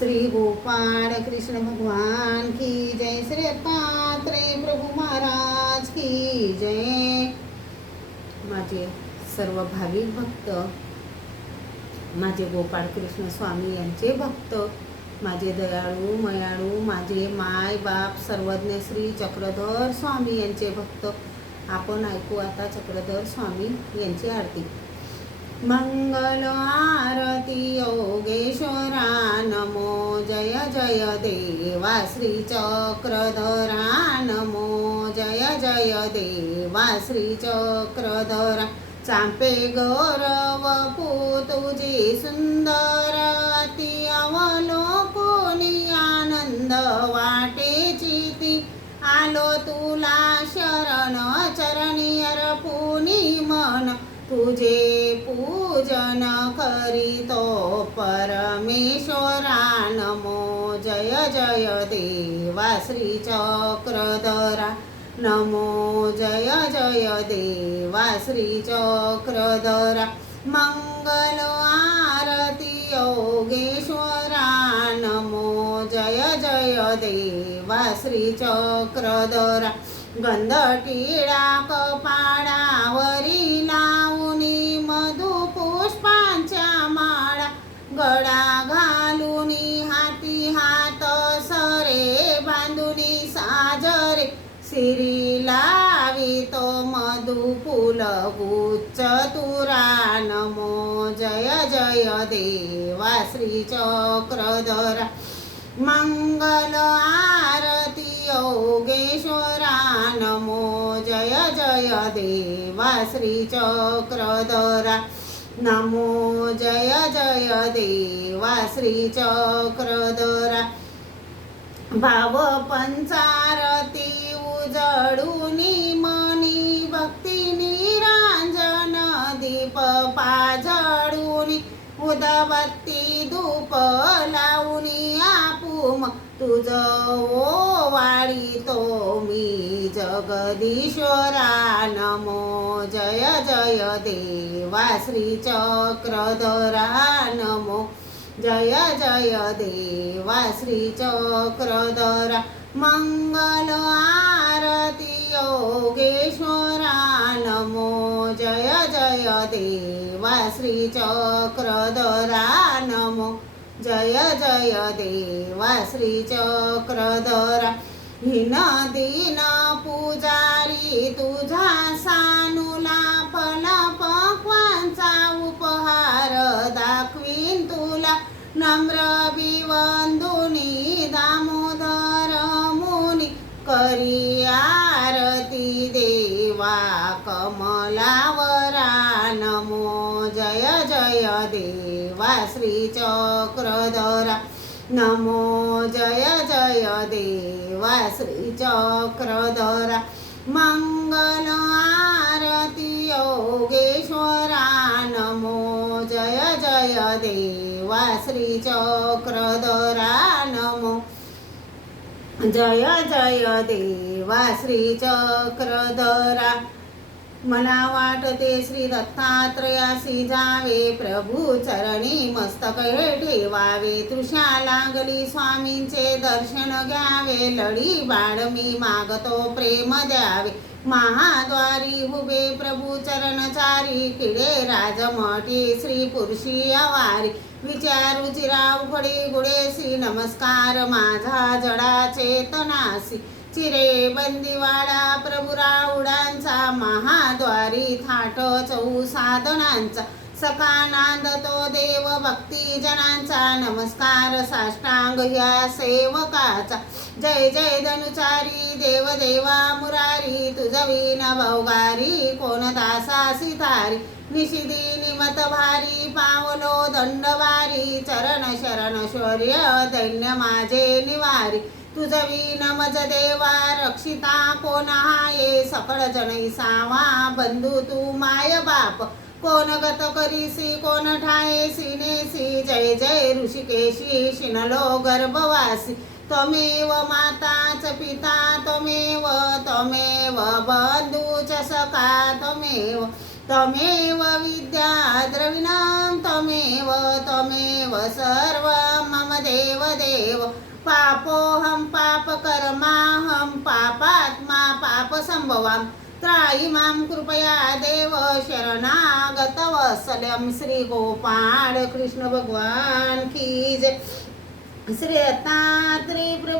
श्री गोपाळ कृष्ण भगवान की जय। श्री दत्तात्रेय प्रभु महाराज की जय। माझे सर्व भाविक भक्त, माझे गोपाळ कृष्ण स्वामी यांचे भक्त, माझे दयाळू मयाळू, माझे माय बाप सर्वज्ञ श्री चक्रधर स्वामी यांचे भक्त, आपण ऐकू आता चक्रधर स्वामी यांची आरती। मंगल आरती योगेश्वरा, नमो जय जय देवा श्री चक्रधरा, नमो जय जय देवा श्री चक्रधरा। चांपे गौरव तुझी सुंदर, अति अवलोकनी आनंद वाटे चिती। आलो तुला शरण चरणी अर्पुनी मन, तुझे पूजन करीतो परमेश्वरा। नमो जय जय देवा श्री चक्रधरा, नमो जय जय देवा श्री चक्रधरा। मंगल आरती योगेश्वरा, नमो जय जय देवा श्री चक्रधरा। गंध टिळा कपाळावरी लावूनी, मधु पुष्पांच्या माळा गळा घालूनी, हाती हात सरे बांधुनी साजरे। सिरी लावितो मधु फुल गुच्छ तुरा, नमो जय जय देवा श्री चक्रधरा। मंगल आरती योगेश्वरा, नमो जय जय देवा श्री चक्रधरा, नमो जय जय देवा श्री चक्रधरा। भाव पंचारती उजळूनी मनी, भक्ती निरांजन दीप पाजळूनी। उदबत्ती धूप लावूनी आपुम, तुझ ओवाळीतो मी जगदीश्वरा। नमो जय जय देवा श्री चक्रधरा, नमो जय जय देवा श्री चक्रधरा। मंगल आरती योगेश्वरा, नमो जय जय देवा श्री चक्रधरा, नमो जय जय देवा श्री चक्रधरा। हिन दीन पुजारी तुझा सानुला, फल पक्वांचा उपहार दाखवीन तुला। नम्र विवंदुनी दामोदर मुनी, करी आरती देवा कमलावरा। नमो जय जय देवा श्री चक्रधरा, नमो जय जय देवा श्री चक्रधरा। मंगल आरती योगेश्वरा, नमो जय जय देवा श्री चक्रधरा, नमो जय जय देवा श्री चक्रधरा। मला वाटते श्री दत्तात्रयासी जावे, प्रभू चरणी मस्तक हे ठेवावे। तृषा लागली स्वामींचे दर्शन घ्यावे, लढी बाळ मी मागतो प्रेम द्यावे। महाद्वारी हुबे प्रभू चरणचारी, किडे राजमठी श्री पुरुषी अवारी। विचारू चिराव घडे गुडेसी, नमस्कार माझा जडा चेतनासी। चिरे बंदीवाडा प्रभू राऊडांचा, महाद्वारी थाट चौ साधनांचा। सखा नांदतो देव भक्ती जनांचा, नमस्कार साष्टांग ह्या सेवकाचा। जय जय धनुचारी देव देवा मुरारी, तुझ विन भौगारी कोण दासासी तारी। निशिदी निमत भारी पावलो दंडवारी, चरण शरण शौर्य दैन्य माझे निवारी। तुझ विन मज देवा रक्षिता कोण हाये, सकळ जनै सावा बंधू तू माय बाप। कोण गत करीसी कोण ठायेसी नेसी, जय जय ऋषिकेशी शिनलो गर्भवासी। त्वमेव माताच पिता त्वमेव, त्वमेव बंधूच सखा त्वमेव। त्वमेव विद्या द्रविणं त्वमेव त्वमेव सर्वं मम देव देव पापोऽहं पापकर्माहं पापात्मा पापसंभवां त्राहि मां कृपया देव शरणागतवत्सलं श्री गोपाळ कृष्ण भगवान की जय। श्री दत्तात्रेय प्रभु